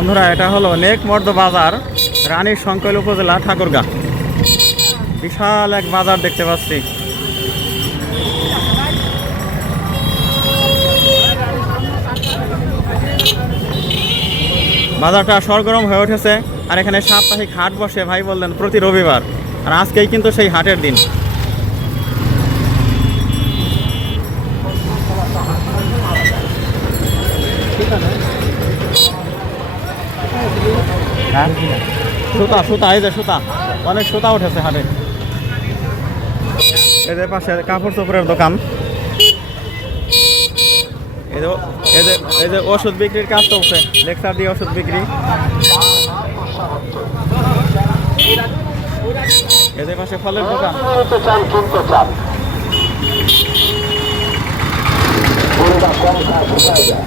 বন্ধুরা, এটা হলো নেকমর্দ বাজার রানীর সংকল উপজেলা, ঠাকুরগা। বিশাল এক বাজার দেখতে পাচ্ছি। বাজারটা সরগরম হয়ে উঠেছে, আর এখানে সাপ্তাহিক হাট বসে, ভাই বললেন, প্রতি রবিবার। আর আজকেই কিন্তু সেই হাটের দিন। হ্যাঁ? সুতা সুতা, এই যে সুতা। অনেক সুতা উঠেছে হাটে। এদের পাশে কাপড় চোপড়ের দোকান। এই যে ওষুধ বিক্রির কাজ চলছে। লেকচার দিয়ে ওষুধ বিক্রি। এদের পাশে ফলের দোকান। চান কিনতে চান গরুটা কম খায় শুকায় যায়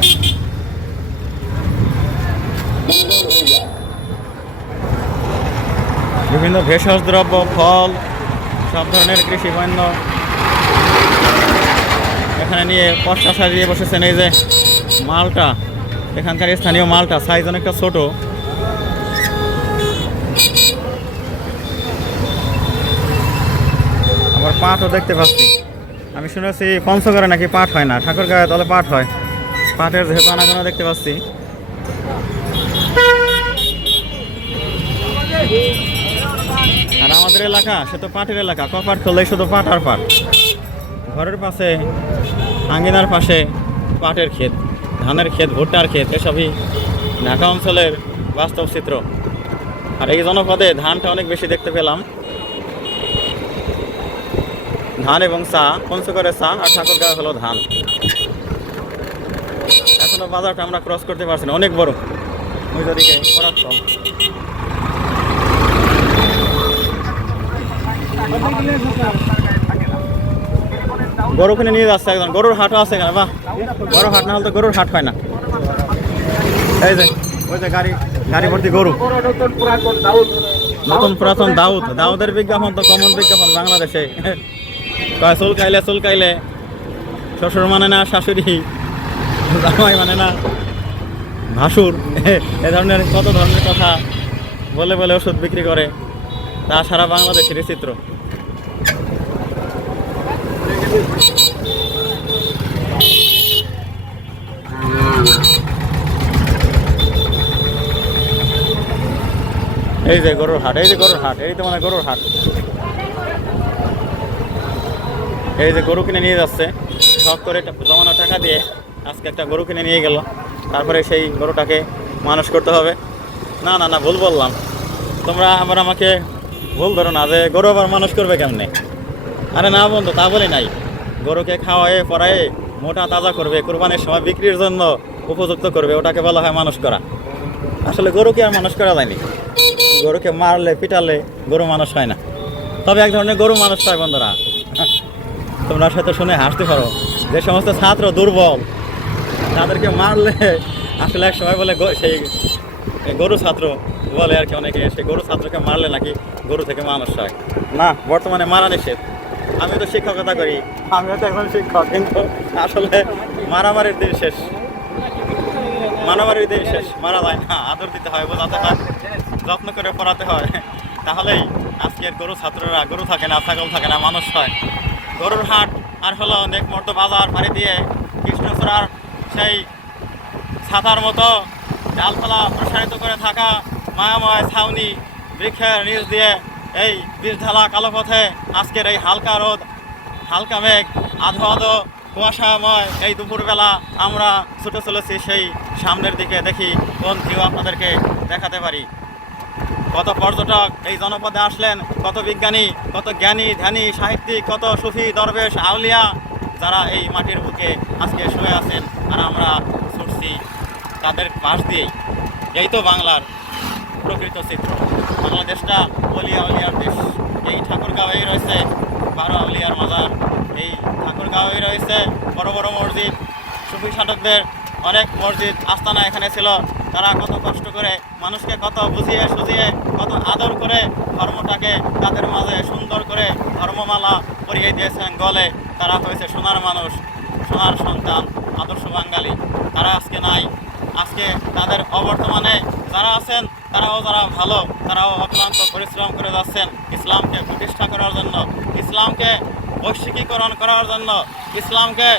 সুন্দর হয়ে যায় বিভিন্ন ভেষজ দ্রব্য, ফল, সব ধরনের কৃষি পণ্য এখানে নিয়ে পশা সাজিয়ে বসেছেন এই যে মালটা। এখানকার স্থানীয় মালটা সাইজ অনেকটা ছোট। আবার পাটও দেখতে পাচ্ছি। আমি শুনেছি পঞ্চগড়ে নাকি পাট হয় না, ঠাকুরগাঁয়ে তাহলে পাট হয়। পাটের যেহেতু আনাগোনা দেখতে পাচ্ছি। আমাদের এলাকা, সে তো পাটের এলাকা, কপাট করলেই শুধু পাট আর পাট। ঘরের পাশে, আঙ্গিনার পাশে পাটের ক্ষেত, ধানের ক্ষেত, ভুট্টার ক্ষেত, এসবই ঢাকা অঞ্চলের বাস্তব চিত্র। আর এই জনপদে ধানটা অনেক বেশি দেখতে পেলাম। ধান এবং চা পঞ্চগড়ে চা আর ঠাকুরগাঁও হলো ধান। এখনও বাজারটা আমরা ক্রস করতে পারছি না, অনেক বড়। ওই দিকে করাচ্ছল গরু নিয়ে যাচ্ছে একজন। গরুর হাটও আছে এখানে, বাহ। বড় হাট না হলে তো গরুর হাট হয় না। এই যে, ওই যে গাড়ি গাড়ি ভর্তি গরু। নতুন পুরাতন দাউদ। দাউদের বিজ্ঞাপন তো কমন বিজ্ঞাপন বাংলাদেশে। কয়, চুলকাইলে চুলকাইলে, শ্বশুর মানে না শাশুড়ি, জামাই মানে না ভাসুর। এ ধরনের কত ধরনের কথা বলে বলে ওষুধ বিক্রি করে, তা সারা বাংলাদেশেরই চিত্র। এই যে গরুর হাট, এই যে গরুর হাট, এই তো মানে গরুর হাট। এই যে গরু কিনে নিয়ে যাচ্ছে শখ করে জমানো টাকা দিয়ে আজকে একটা গরু কিনে নিয়ে গেল। তারপরে সেই গরুটাকে মানুষ করতে হবে। না না না, ভুল বললাম। তোমরা আবার আমাকে ভুল ধরো না যে গরু আবার মানুষ করবে কেমনে? আরে না বন্ধু, তা বলি নাই। গরুকে খাওয়ায়ে পরায়ে মোটা তাজা করবে, কোরবানির সময় বিক্রির জন্য উপযুক্ত করবে, ওটাকে বলা হয় মানুষ করা। আসলে গরুকে আর মানুষ করা যায়নি গরুকে মারলে, পিটালে গরু মানুষ হয় না। তবে এক ধরনের গরু মানুষ হয় বন্ধুরা। তোমরা সাথে শুনে হাসতে পারো, যে সমস্ত ছাত্র দুর্বল, তাদেরকে মারলে আসলে এক সময় বলে সেই গরু ছাত্র বলে আর কি অনেকে, সেই গরু ছাত্রকে মারলে নাকি গরু থেকে মানুষ হয়। না, বর্তমানে মারা নিষেধ। আমি তো শিক্ষকতা করি। আমিও তো এখন শিক্ষক কিন্তু আসলে মারামারির দিন শেষ। মারামারির দিন শেষ। মারা যায় না আদর দিতে হয় বোঝাতে হয় যত্ন করে পড়াতে হয়। তাহলেই আজকের গরু ছাত্ররা গরু থাকে না ছাগল থাকে না মানুষ হয়। গরুর হাট আর হলো নেকমর্দ বাজার পাড়ি দিয়ে কৃষ্ণচূড়ার সেই ছাতার মতো ডালপালা প্রসারিত করে থাকা মায়াময় ছাউনি বৃক্ষের নিচ দিয়ে এই বিষঢালা কালো পথে আজকের এই হালকা রোদ, হালকা মেঘ, আধো আধো কুয়াশাময় এই দুপুরবেলা আমরা ছুটে চলেছি সেই সামনের দিকে। দেখি কোন ভিউ আপনাদেরকে দেখাতে পারি। কত পর্যটক এই জনপদে আসলেন, কত বিজ্ঞানী, কত জ্ঞানী, ধ্যানী, সাহিত্যিক, কত সুফি, দরবেশ, আউলিয়া, যারা এই মাটির বুকে আজকে শুয়ে আছেন। আর আমরা ছুটছি তাদের পাশ দিয়েই। এই তো বাংলার প্রকৃত চিত্র। বাংলাদেশটা অলিয়া অলিয়ার দেশ। এই ঠাকুরগাঁওয়েই রয়েছে বারো আউলিয়ার মাজার এই ঠাকুরগাঁওয়েই রয়েছে বড় বড় মসজিদ সুফি সাধকদের অনেক মসজিদ আস্তানা এখানে ছিল। তারা কত কষ্ট করে মানুষকে কত বুঝিয়ে সুঝিয়ে, কত আদর করে ধর্মটাকে তাদের মাঝে সুন্দর করে ধর্মমালা পরিয়ে দিয়েছেন গলে। তারা হয়েছে সোনার মানুষ, সোনার সন্তান, আদর্শ বাঙালি। তারা আজকে নাই। আজকে তাদের অবর্তমানে যারা আছেন তারাও যারা ভালো, তারাও অক্লান্ত পরিশ্রম করে যাচ্ছেন ইসলামকে প্রতিষ্ঠা করার জন্য, ইসলামকে বৈশ্বিকীকরণ করার জন্য, ইসলামকে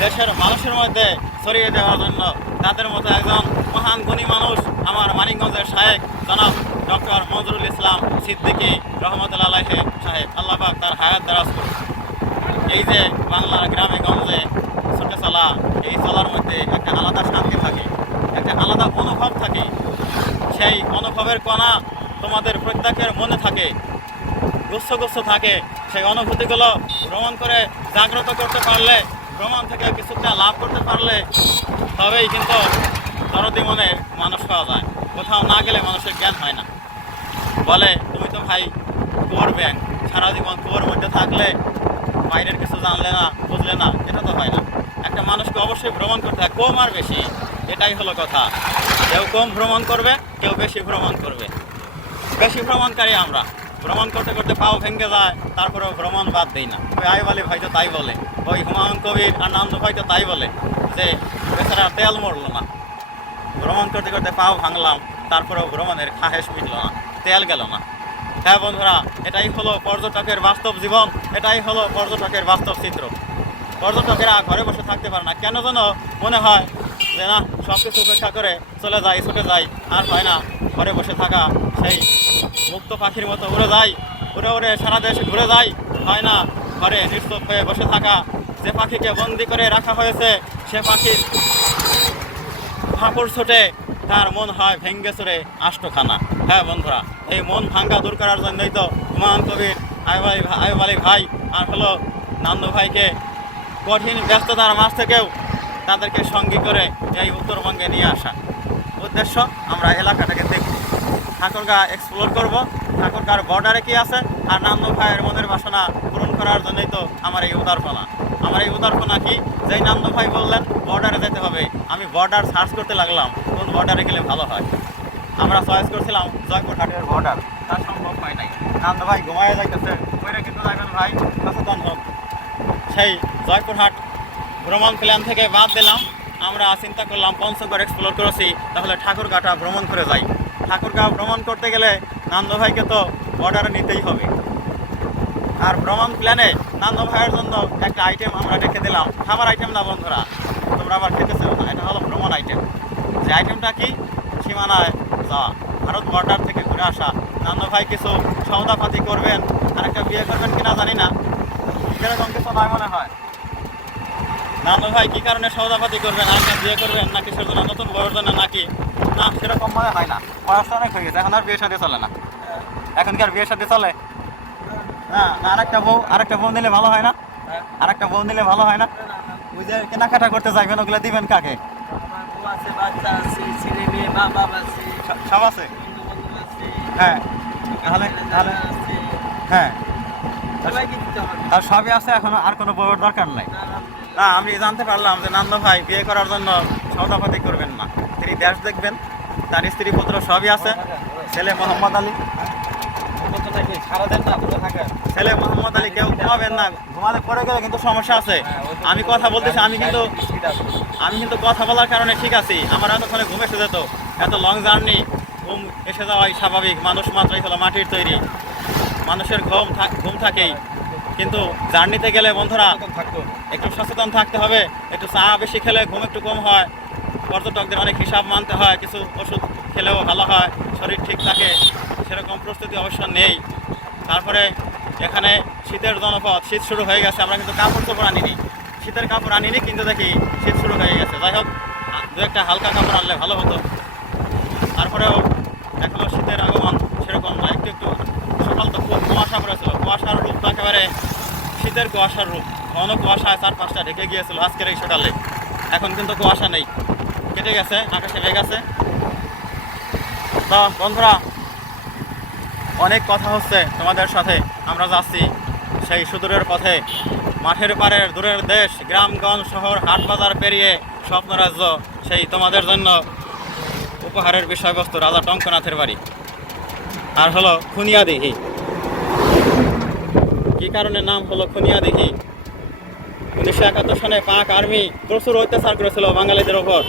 দেশের মানুষের মধ্যে ছড়িয়ে দেওয়ার জন্য, তাদের মতো একজন মহান গুণী মানুষ আমার মানিকগঞ্জের সাহেব জনাব ডক্টর মজরুল ইসলাম সিদ্দিকী রহমতুল্লাহ আলাইহে সাহেব। আল্লাহ পাক তার হায়াত দারাজ করুন। এই যে বাংলার গ্রামে গঞ্জে ছুটে চলা, এই চলার মধ্যে একটা আলাদা শান্তি থাকে, একটা আলাদা অনুভব থাকে সেই অনুভবের কণা তোমাদের প্রত্যেকের মনে থাকে গুচ্ছ গুচ্ছ থাকে। সেই অনুভূতিগুলো ভ্রমণ করে জাগ্রত করতে পারলে, ভ্রমণ থেকে কিছুটা লাভ করতে পারলে, তবেই কিন্তু দরদি মনে মানুষ পাওয়া যায়। কোথাও না গেলে মানুষের জ্ঞান হয় না। বলে, তুমি তো ভাই কুয়োর ব্যাংক সারা জীবন কুয়োর মধ্যে থাকলে বাইরের কিছু জানলে না, বুঝলে না, এটা তো হয় না। একটা মানুষকে অবশ্যই ভ্রমণ করতে হয়। কম আর বেশি, এটাই হলো কথা। কেউ কম ভ্রমণ করবে, কেউ বেশি ভ্রমণ করবে। বেশি ভ্রমণকারী আমরা। ভ্রমণ করতে করতে পাও ভেঙে যায়, তারপরেও ভ্রমণ বাদ দিই না। ওই আইব আলী ভাই তো তাই বলে, ওই হুমায়ুন কবির আর নান্দ ভাই তো তাই বলে, যে বেচারা তেল মরলো না। ভ্রমণ করতে করতে পাও ভাঙলাম, তারপরেও ভ্রমণের খাহেস মিটল না, তেল গেল না। হ্যাঁ বন্ধুরা, এটাই হলো পর্যটকের বাস্তব জীবন, এটাই হলো পর্যটকের বাস্তব চিত্র। পর্যটকেরা ঘরে বসে থাকতে পারে না, কেন যেন মনে হয় যে না সব কিছু উপেক্ষা করে চলে যায়, ছুটে যাই আর হয় না। ঘরে বসে থাকা সেই মুক্ত পাখির মতো উড়ে যাই উড়ে উড়ে সারা দেশে ঘুরে যাই হয় না। ঘরে নিস্তব্ধ হয়ে বসে থাকা যে পাখিকে বন্দি করে রাখা হয়েছে, সে পাখির ফাঁপড় ছোটে, তার মন হয় ভেঙ্গে চড়ে আষ্টখানা। হ্যাঁ বন্ধুরা, এই মন ভাঙ্গা দূর করার জন্যই তো হুমায়ুন কবির আয়ব আলী ভা- আয়ব ভাই আর হলো নান্দু ভাইকে কঠিন ব্যস্ততার মাঝ থেকেও তাদেরকে সঙ্গী করে এই উত্তরবঙ্গে নিয়ে আসা। উদ্দেশ্য, আমরা এলাকাটাকে দেখব। ঠাকুরগা এক্সপ্লোর করব। ঠাকুরগার বর্ডারে কি আছে? আর নান্দু ভাইয়ের মনের বাসনা পূরণ করার জন্যই তো আমার এই উদারপনা। আমার এই উদারপনা কি? যেই নান্দু ভাই বললেন বর্ডারে যেতে হবে। আমি বর্ডার সার্চ করতে লাগলাম। কোন বর্ডারে গেলে ভালো হয়? আমরা চয়েস করছিলাম জয়পুরহাটের বর্ডার তা সম্ভব হয় নাই। নান্দু ভাই ঘুমায় যাইতেছে। ওইটা কিন্তু যাবেন ভাই, সচেতন হোক। সেই জয়পুরহাট ভ্রমণ প্ল্যান থেকে বাদ দিলাম। আমরা চিন্তা করলাম পঞ্চগড় এক্সপ্লোর করেছি, তাহলে ঠাকুরগাটা ভ্রমণ করে যাই। ঠাকুরগা ভ্রমণ করতে গেলে নান্দ ভাইকে তো বর্ডারে নিতেই হবে। আর ভ্রমণ প্ল্যানে নান্দ ভাইয়ের জন্য একটা আইটেম আমরা রেখে দিলাম। খাবার আইটেম না বন্ধুরা, তোমরা আবার খেতে চাও না, এটা হলো ভ্রমণ আইটেম যে আইটেমটা কি? সীমানায় যাওয়া। ভারত বর্ডার থেকে ঘুরে আসা। নান্দ ভাই কিছু সৌদাপাতি করবেন আর একটা বিয়ে করবেন কিনা জানি না। সেরকম কিছু নয় মনে হয়। নানু ভাই কি কারণে সৌদাপাতি করবেন? আর না বিয়ে করবেন? না কিসের জন্য নতুন বউয়ের জন্য নাকি? না, সেরকম মনে হয় না। বয়স অনেক হয়ে গেছে, এখন আর বিয়ে সাথে চলে না। এখন কি আর বিয়ের সাথে চলে? না, আরেকটা বউ আরেকটা বউ নিলে ভালো হয় না? আরেকটা বউ নিলে ভালো হয় না? ওই কেনাকাটা করতে যাইবেন, ওগুলো দিবেন কাকে? সব আছে? হ্যাঁ। তাহলে হ্যাঁ। সবই আছে, এখন আর কোনো বউয়ের দরকার নাই। না, আমি জানতে পারলাম যে নান্দ ভাই বিয়ে করার জন্য সৌদাপাতি করবেন না। তিনি দেশ দেখবেন, তার স্ত্রী পুত্র সবই আছে, ছেলে মোহাম্মদ আলী? ছেলে মোহাম্মদ আলী কেউ ঘুমাবেন না, ঘুমালে পড়ে গেলে কিন্তু সমস্যা আছে। আমি কথা বলতেছি, আমি কিন্তু আমি কিন্তু কথা বলার কারণে ঠিক আছি। আমার এতক্ষণে ঘুম এসে যেত, এত লং জার্নি ঘুম এসে যাওয়াই স্বাভাবিক। মানুষ মাত্রই হলো মাটির তৈরি। মানুষের ঘুম ঘুম থাকেই। কিন্তু জার্নিতে গেলে বন্ধুরা? একটু সচেতন থাকতে হবে, একটু চা বেশি খেলে ঘুম একটু কম হয়। পর্যটকদের অনেক হিসাব মানতে হয়, কিছু ওষুধ খেলেও ভালো হয়, শরীর ঠিক থাকে, সেরকম প্রস্তুতি অবশ্য নেই। তারপরে এখানে শীতের জনপদ শীত শুরু হয়ে গেছে, আমরা কিন্তু কাপড় চোপড় আনিনি। শীতের কাপড় আনিনি, কিন্তু দেখি শীত শুরু হয়ে গেছে। যাই হোক, দু একটা হালকা কাপড় আনলে ভালো হতো। তারপরেও এখনও শীতের আগমন সেরকম না, একটু একটু সকাল তো খুব কুয়াশা পড়েছিল। কুয়াশার একেবারে শীতের কুয়াশার রূপ। ঘন কুয়াশায় চার পাঁচটা ঢেকে গিয়েছিল আজকের এই সকালে এখন কিন্তু কুয়াশা নেই। কেটে গেছে, আকাশে মেঘ আছে। তো বন্ধুরা, অনেক কথা হচ্ছে তোমাদের সাথে। আমরা যাচ্ছি সেই সুদূরের পথে। মাঠের পাড়ের দূরের দেশ, গ্রামগঞ্জ শহর, হাট বাজার পেরিয়ে স্বপ্নরাজ্য সেই তোমাদের জন্য উপহারের বিষয়বস্তু রাজা টঙ্কনাথের বাড়ি। আর হলো খুনিয়া দিঘি কারণে নাম হলো খুনিয়া দিঘি। উনিশশো একাত্তর সনে পাক আর্মি প্রচুর অত্যাচার করেছিল বাঙালিদের ওপর।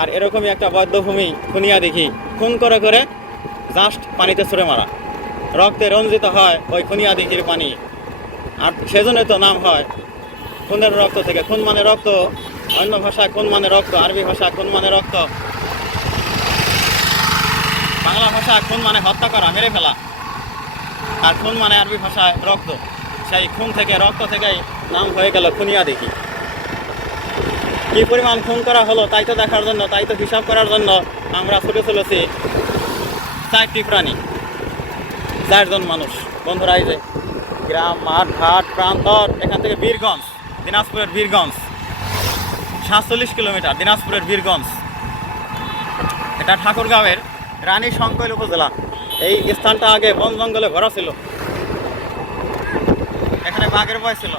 আর এরকমই একটা বদ্ধভূমি খুনিয়া দেখি খুন করে করে জাস্ট পানিতে ছুঁড়ে মারা। রক্তে রঞ্জিত হয় ওই খুনিয়া দিঘির পানি। আর সেজন্যই তো নাম হয় খুনের রক্ত থেকে। খুন মানে রক্ত, অন্য ভাষায় খুন মানে রক্ত, আরবি ভাষা খুন মানে রক্ত। বাংলা ভাষা খুন মানে হত্যা করা, মেরে ফেলা। আর খুন মানে আরবি ভাষায় রক্ত। সেই খুন থেকে, রক্ত থেকেই নাম হয়ে গেল খুনিয়া দেখি। কি পরিমাণ খুন করা হলো তাই তো দেখার জন্য, তাই তো হিসাব করার জন্য আমরা ছুটে চলেছি চারটি প্রাণী। চারজন মানুষ। বন্ধুরা, এই যে গ্রাম, মাঠ, ঘাট, প্রান্তর, এখান থেকে বীরগঞ্জ, দিনাজপুরের বীরগঞ্জ। সাতচল্লিশ কিলোমিটার, দিনাজপুরের বীরগঞ্জ। এটা ঠাকুরগাঁওয়ের রানী সংকৈল উপজেলা। এই স্থানটা আগে বন জঙ্গলে ভরা ছিল। এখানে বাঘের বয় ছিল।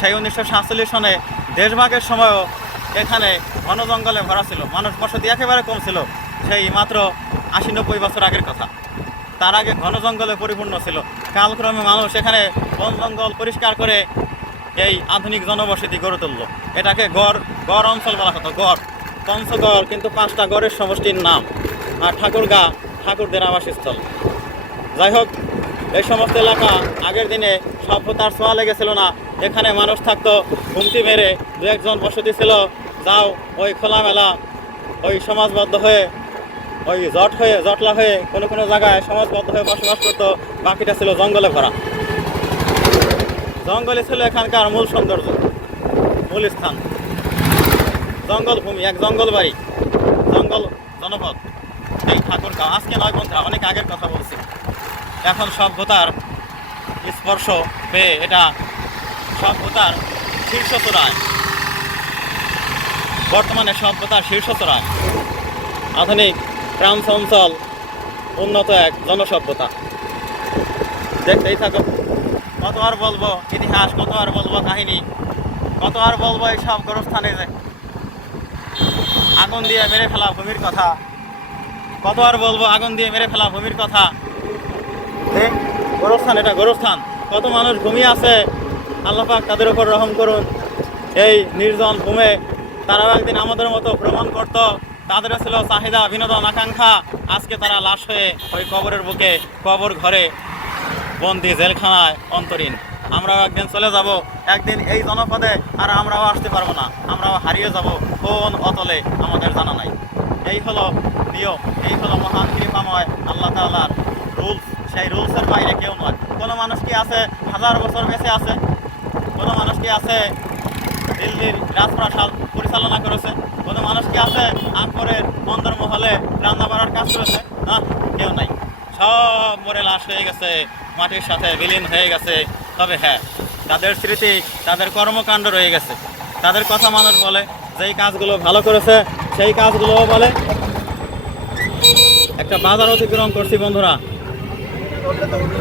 সেই উনিশশো সাতচল্লিশ সনে দেশভাগের সময়ও এখানে বন জঙ্গলে ভরা ছিল। মানুষ বসতি একেবারে কম ছিল। সেই মাত্র আশি নব্বই বছর আগের কথা। তার আগে ঘন জঙ্গলে পরিপূর্ণ ছিল। কালক্রমে মানুষ এখানে বন জঙ্গল পরিষ্কার করে এই আধুনিক জনবসতি গড়ে তুলল। এটাকে গড় গড় অঞ্চল বলা হতো। গড়, পঞ্চগড়, কিন্তু পাঁচটা গড়ের সমষ্টির নাম। আর ঠাকুরগা ঠাকুরদের আবাসস্থল। যাই হোক, এই সমস্ত এলাকা আগের দিনে সভ্যতার ছোঁয়া লেগেছিল না। এখানে মানুষ থাকতো ঘুমটি মেরে দু একজন বসতি ছিল, যাও, ওই খোলামেলা, ওই সমাজবদ্ধ হয়ে, ওই জট হয়ে, জটলা হয়ে কোনো কোনো জায়গায় সমাজবদ্ধ হয়ে বসবাস করতো, বাকিটা ছিল জঙ্গলে ভরা। জঙ্গলে ছিল এখানকার মূল সৌন্দর্য, মূল স্থান। জঙ্গল ভূমি, এক জঙ্গল বাড়ি, জঙ্গল জনপদ। ঠাকুরগাঁও আজকে নয় বন্ধুরা অনেক আগের কথা বলছি। এখন সভ্যতার স্পর্শ পেয়ে এটা সভ্যতার শীর্ষচূড়ায় বর্তমানে সভ্যতার শীর্ষচূড়ায় আধুনিক ট্রান্স অঞ্চল উন্নত এক জনসভ্যতা। দেখতেই থাকো, কত আর বলব ইতিহাস, কত আর বলব কাহিনী, কত আর বলব এই সব গোরস্থানে যে আগুন দিয়ে মেরে ফেলা ভূমির কথা। কত আর বলব? আগুন দিয়ে মেরে ফেলা ভূমির কথা। গোরস্থান, এটা গোরস্থান। কত মানুষ ঘুমিয়ে আছে? আল্লাহ পাক তাদের উপর রহম করুন। এই নির্জন ভূমে তারাও একদিন আমাদের মতো ভ্রমণ করত। তাদেরও ছিল চাহিদা, বিনোদন, আকাঙ্ক্ষা। আজকে তারা লাশ হয়ে ওই কবরের বুকে, কবর ঘরে বন্দি জেলখানায় অন্তরীণ। আমরাও একদিন চলে যাব। একদিন এই জনপদে আর আমরাও আসতে পারব না। আমরাও হারিয়ে যাব। কোন অতলে? আমাদের জানা নাই। এই হলো নিয়ম, এই হলো মহান কৃপাময় আল্লাহ তাআলার রুলস। সেই রুলসের বাইরে কেউ নয়। কোনো মানুষ কি আছে, হাজার বছর বেঁচে আছে? কোনো মানুষ কি আছে, দিল্লির রাজপ্রাসাদ পরিচালনা করেছে? কোনো মানুষ কি আছে, আকবরের মন্দর মহলে রান্না বাড়ার কাজ করেছে? না, কেউ নাই। সব মরে লাশ হয়ে গেছে, মাটির সাথে বিলীন হয়ে গেছে। তবে হ্যাঁ তাদের স্মৃতি, তাদের কর্মকাণ্ড রয়ে গেছে। তাদের কথা মানুষ বলে, যেই কাজগুলো ভালো করেছে সেই কাজগুলোও বলে। একটা বাজার অতিক্রম করছি বন্ধুরা।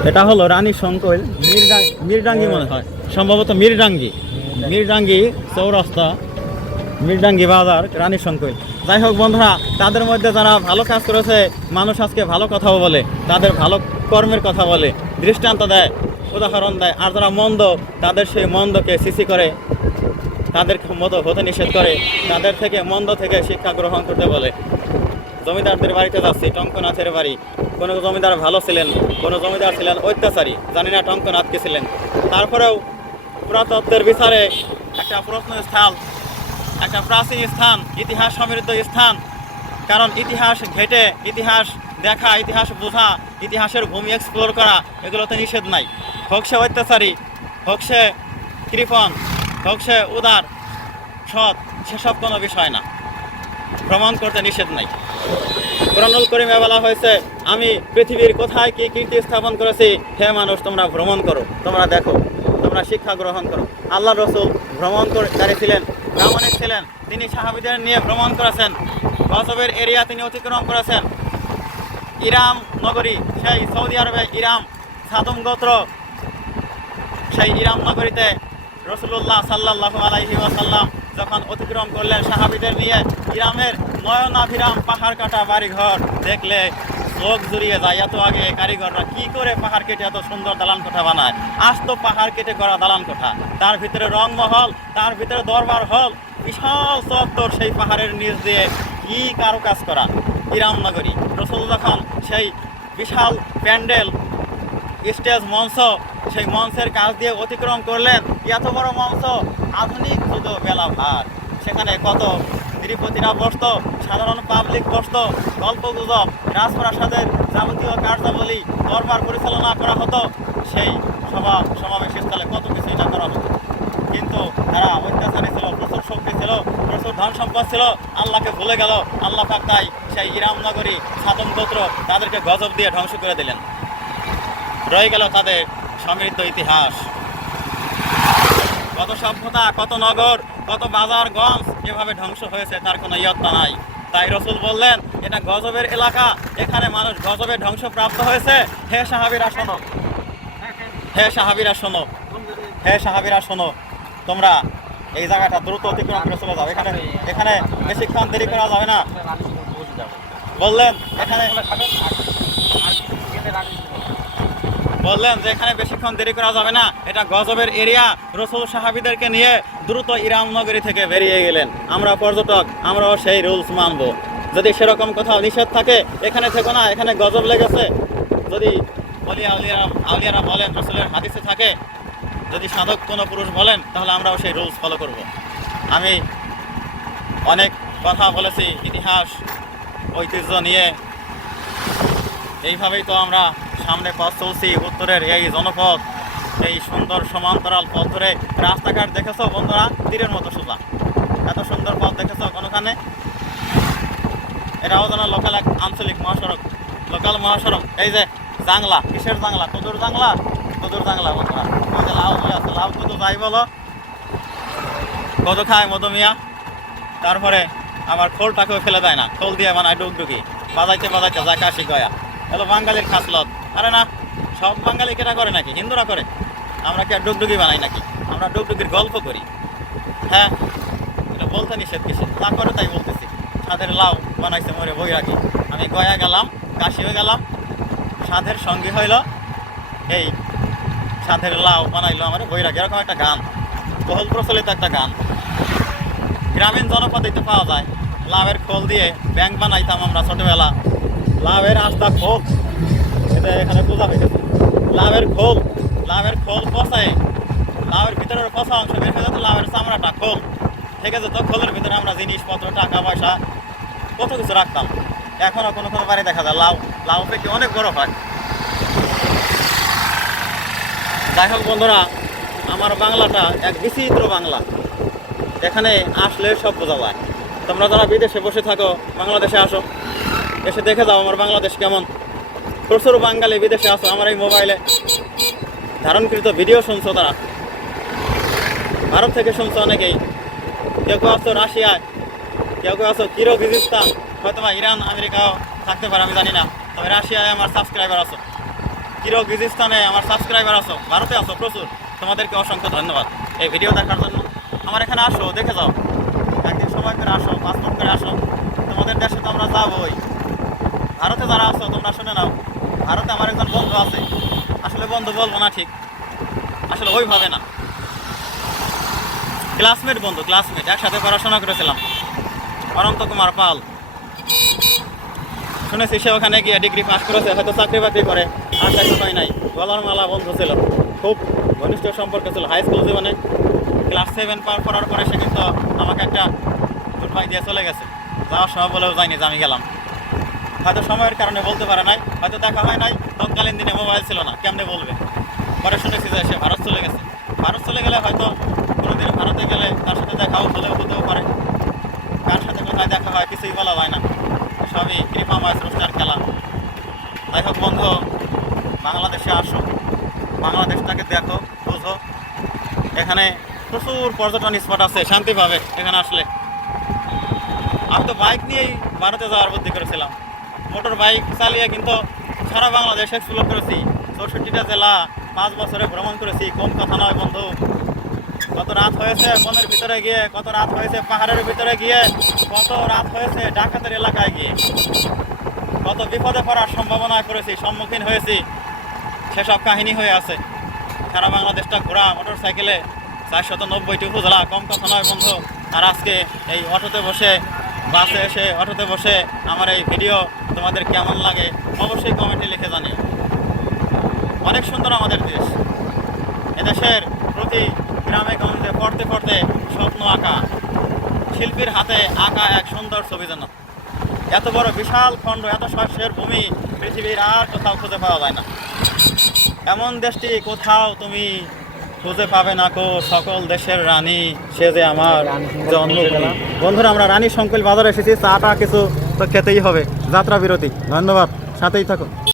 এটা হলো রানী শঙ্কর মিরডাঙ্গি মিরডাঙ্গি মনে হয়। সম্ভবত মিরডাঙ্গি। মিরডাঙ্গি চৌরাস্তা, মিরডাঙ্গি বাজার, রানী শঙ্কর। যাই হোক বন্ধুরা, তাদের মধ্যে যারা ভালো কাজ করেছে, মানুষ আজকে ভালো কথাও বলে, তাদের ভালো কর্মের কথা বলে, দৃষ্টান্ত দেয়, উদাহরণ দেয়, আর যারা মন্দ, তাদের সেই মন্দকে সিসি করে তাদের মতো হতে নিষেধ করে, তাদের থেকে মন্দ থেকে শিক্ষা গ্রহণ করতে বলে। জমিদারদের বাড়িতে যাচ্ছি, টঙ্কনাথের বাড়ি। কোনো জমিদার ভালো ছিলেন, কোনো জমিদার ছিলেন অত্যাচারী, জানি না টঙ্কনাথ কে ছিলেন। তারপরেও পুরাতত্ত্বের বিচারে একটা প্রশ্নস্থল, একটা প্রাচীন স্থান, ইতিহাস সমৃদ্ধ স্থান। কারণ ইতিহাস ঘেটে, ইতিহাস দেখা, ইতিহাস বোঝা, ইতিহাসের ভূমি এক্সপ্লোর করা, এগুলোতে নিষেধ নাই। হোক সে অত্যাচারী, হোক সে কৃপণ হোক সে উদার সৎ, সেসব কোনো বিষয় না। ভ্রমণ করতে নিষেধ নাই। কোরআনুল করিমে বলা হয়েছে, আমি পৃথিবীর কোথায় কি কীর্তি স্থাপন করেছি, হে মানুষ, তোমরা ভ্রমণ করো, তোমরা দেখো, তোমরা শিক্ষা গ্রহণ করো। আল্লাহ রসুল ভ্রমণ করে ছিলেন ভ্রমণে ছিলেন, তিনি সাহাবিদের নিয়ে ভ্রমণ করেছেন, গজবের এরিয়া তিনি অতিক্রম করেছেন। ইরাম নগরী, সেই সৌদি আরবে ইরাম, সাদম গোত্র, সেই ইরাম নগরীতে রসুল্লাহ সাল্লাহ আলাইহি ওয়াসাল্লাম যখন অতিক্রম করলেন, সাহাবিদের নিয়ে ইরামের নয়নাভিরাম পাহাড় কাটা বাড়িঘর দেখলে চোখ জুড়িয়ে যায়, এত আগে কারিগররা কি করে পাহাড় কেটে এত সুন্দর দালান কোঠা বানায়? আজ তো পাহাড় কেটে করা দালান কোঠা। তার ভিতরে রংমহল তার ভিতরে দরবার হল, বিশাল চত্বর সেই পাহাড়ের নিচ দিয়ে কি কারও? কাজ করা ইরামনগরী রসুল যখন সেই বিশাল প্যান্ডেল স্টেজ মঞ্চ, সেই মঞ্চের কাজ দিয়ে অতিক্রম করলেন এত বড় মঞ্চ, আধুনিক যুগ মেলা ভার সেখানে কত তিরুপতিরা বসত, সাধারণ পাবলিক বসত, গল্প গুজব, রাজপ্রাসাদের যাবতীয় কার্যাবলী দরবার পরিচালনা করা হতো। সেই সভা সমাবেশ স্থলে কত কিছুই না করা হতো। কিন্তু তারা অত্যাচারী ছিল, প্রচুর শক্তি ছিল, প্রচুর ধন সম্পদ ছিল, আল্লাহকে ভুলে গেল। আল্লাহ পাক তাই সেই ইরামনগরী সাদম গোত্র তাদেরকে গজব দিয়ে ধ্বংস করে দিলেন। রয়ে গেল তাদের সমৃদ্ধ ইতিহাস। কত সভ্যতা, কত নগর, কত বাজার, গঞ্জ এভাবে ধ্বংস হয়েছে, তার কোনো ইয়ত্তা নাই। তাই রসুল বললেন, এটা গজবের এলাকা, এখানে মানুষ গজবের ধ্বংসপ্রাপ্ত হয়েছে। হে সাহাবিরা শোনো। হে সাহাবিরা শোনো। হে সাহাবিরা শোনো। তোমরা এই জায়গাটা দ্রুত অতিক্রম করে চলে যাও। এখানে এখানে বেশিক্ষণ দেরি করা যাবে না। বললেন, এখানে বললেন যে এখানে বেশিক্ষণ দেরি করা যাবে না। এটা গজবের এরিয়া। রসুল সাহাবিদেরকে নিয়ে দ্রুত ইরাম নগরী থেকে বেরিয়ে গেলেন। আমরা পর্যটক, আমরাও সেই রুলস মানব। যদি সেরকম কোথাও নিষেধ থাকে, এখানে থেকো না, এখানে গজব লেগেছে। যদি বলি আউলিয়ারা আউলিয়ারা বলেন, রসুলের হাদিসে থাকে, যদি সাধক কোনো পুরুষ বলেন, তাহলে আমরাও সেই রুলস ফলো করব। আমি অনেক কথা বলেছি, ইতিহাস, ঐতিহ্য নিয়ে। এইভাবেই তো আমরা সামনে পথ চলছি, উত্তরের এই জনপথ, এই সুন্দর সমান্তরাল পথ ধরে রাস্তাঘাট দেখেছ বন্ধুরা? তীরের মতো সোজা। এত সুন্দর পথ দেখেছ কোনোখানে? এটাও যেন লোকাল এক আঞ্চলিক মহাসড়ক। লোকাল মহাসড়ক, এই যে জাংলা, কিসের জাংলা? কদুর জাংলা? কদুর জাংলা বন্ধুরা। ওই যে লাউ আছে। লাউ কদু যাই বলো। কত খায় মধুমিয়া তারপরে আবার খোলটাকেও ফেলে দেয় না। খোল দিয়ে বানায় ডুগডুগি। বাজাইতে বাজাইতে যায় কাশি গয়া হলো বাঙালির খাসলত। আরে না, সব বাঙালি কেটা করে নাকি? হিন্দুরা করে। আমরা কি আর ডুগডুগি বানাই নাকি? আমরা ডুগডুগির গল্প করি। হ্যাঁ এটা বলতে নিষেধ কিছু তা করে তাই বলতেছি। সাধের লাউ বানাইছে মরে বই রাখি আমি গয়া গেলাম, কাশি হয়ে গেলাম। সাধের সঙ্গী হইল, এই সাধের লাউ বানাইলো আমার বই রাখি এরকম একটা গান। বহুল প্রচলিত একটা গান। গ্রামীণ জনপদেতে পাওয়া যায়। লাভের খোল দিয়ে ব্যাংক বানাইতাম আমরা ছোটোবেলা। লাভের আস্তা এটা এখানে হয়েছে লাভের খোল লাভের খোল পচায় লাভের ভিতরের পচা অংশ বের হয়ে যেত লাভের চামড়াটা খোল। ঠিক আছে তো, খোলের ভিতরে আমরা জিনিসপত্র, টাকা, পয়সা, কত কিছু রাখতাম। এখনও কোনো কোনো বাড়ি দেখা যায়, লাউ লাউ থেকে অনেক বড় হয়। যাই হোক বন্ধুরা, আমার বাংলাটা এক বিচিত্র বাংলা। এখানে আসলে সব বোঝা যায়। তোমরা যারা বিদেশে বসে থাকো, বাংলাদেশে আসো। এসে দেখে যাও আমার বাংলাদেশ কেমন। প্রচুর বাঙালি বিদেশে আসো আমার এই মোবাইলে ধারণকৃত ভিডিও শুনছো তারা। ভারত থেকে শুনছো অনেকেই। কেউ কেউ আসছো রাশিয়ায়, কেউ কেউ আসো কিরোগিজিস্তান, হয়তো বা ইরান, আমেরিকাও থাকতে পারে, আমি জানি না। তবে রাশিয়ায় আমার সাবস্ক্রাইবার আছো। কিরোগিজিস্তানে আমার সাবস্ক্রাইবার আছো। ভারতে আছো প্রচুর। তোমাদেরকে অসংখ্য ধন্যবাদ এই ভিডিও দেখার জন্য। আমার এখানে আসো, দেখে যাও। একদিন সময় করে আসো, পাসপোর্ট করে আসো। তোমাদের দেশে তো আমরা যাবোই। ভারতে যারা আছো, তোমরা শুনে নাও। ভারতে আমার একজন বন্ধু আছে। আসলে বন্ধু বলব না ঠিক। আসলে ওইভাবে না। ক্লাসমেট বন্ধু, ক্লাসমেট। একসাথে পড়াশোনা করেছিলাম। অনন্ত কুমার পাল। শুনেছি সে ওখানে গিয়ে ডিগ্রি পাস করেছে, হয়তো চাকরি বাকরি করে। আর চাকরি হয় নাই। গলার মালা বন্ধু ছিল। খুব ঘনিষ্ঠ সম্পর্ক ছিল হাই স্কুল জীবনে। ক্লাস সেভেন পার করার পরে সে কিন্তু আমাকে একটা গুডবাই দিয়ে চলে গেছে। যাওয়ার সময় বলেও যায়নি যে আমি গেলাম। হয়তো সময়ের কারণে বলতে পারে নাই, হয়তো দেখা হয় নাই, তৎকালীন দিনে মোবাইল ছিল না, কেমনে বলবে? পরে শুনেছি যে সে ভারত চলে গেছে। ভারত চলে গেলে হয়তো কোনোদিন ভারতে গেলে তার সাথে দেখাও হলেও হতেও পারে। কার সাথে কোথায় দেখা হয় কিছুই বলা হয় না। সবই কৃপাময় স্রষ্টার খেলা। যাই হোক বন্ধু, বাংলাদেশে আসো। বাংলাদেশটাকে দেখো, বুঝো। এখানে প্রচুর পর্যটন স্পট আছে, শান্তি পাবে এখানে আসলে। আমি তো বাইক নিয়েই ভারতে যাওয়ার বুদ্ধি করেছিলাম। মোটর বাইক চালিয়ে কিন্তু সারা বাংলাদেশ এক্সপ্লোর করেছি। চৌষট্টিটা জেলা পাঁচ বছরে ভ্রমণ করেছি কম কথা নয় বন্ধু। কত রাত হয়েছে বনের ভিতরে গিয়ে, কত রাত হয়েছে পাহাড়ের ভিতরে গিয়ে, কত রাত হয়েছে ডাকাতের এলাকায় গিয়ে। কত বিপদে পড়ার সম্ভাবনা পড়েছি সম্মুখীন হয়েছি। সেসব কাহিনী হয়ে আছে। সারা বাংলাদেশটা ঘোরা মোটর সাইকেলে চারশত নব্বইটি উপজেলা কম কথা নয় বন্ধু। আর আজকে এই অটোতে বসে বাসে এসে, অটোতে বসে আমার এই ভিডিও তোমাদের কেমন লাগে অবশ্যই কমেন্টে লিখে জানিও। অনেক সুন্দর আমাদের দেশ। এদেশের প্রতি গ্রামে গঞ্জে পড়তে পড়তে স্বপ্ন আঁকা। শিল্পীর হাতে আঁকা এক সুন্দর ছবি যেন। এত বড় বিশাল খণ্ড, এত শস্যের ভূমি পৃথিবীর আর কোথাও খুঁজে পাওয়া যায় না। এমন দেশটি কোথাও তুমি খুঁজে পাবে না কো সকল দেশের রানী, সে যে আমার জন্মভূমি। বন্ধুরা, আমরা রানী সংকুল বাজারে এসেছি, চাটা কিছু তো খেতেই হবে যাত্রা বিরতি ধন্যবাদ, সাথেই থাকো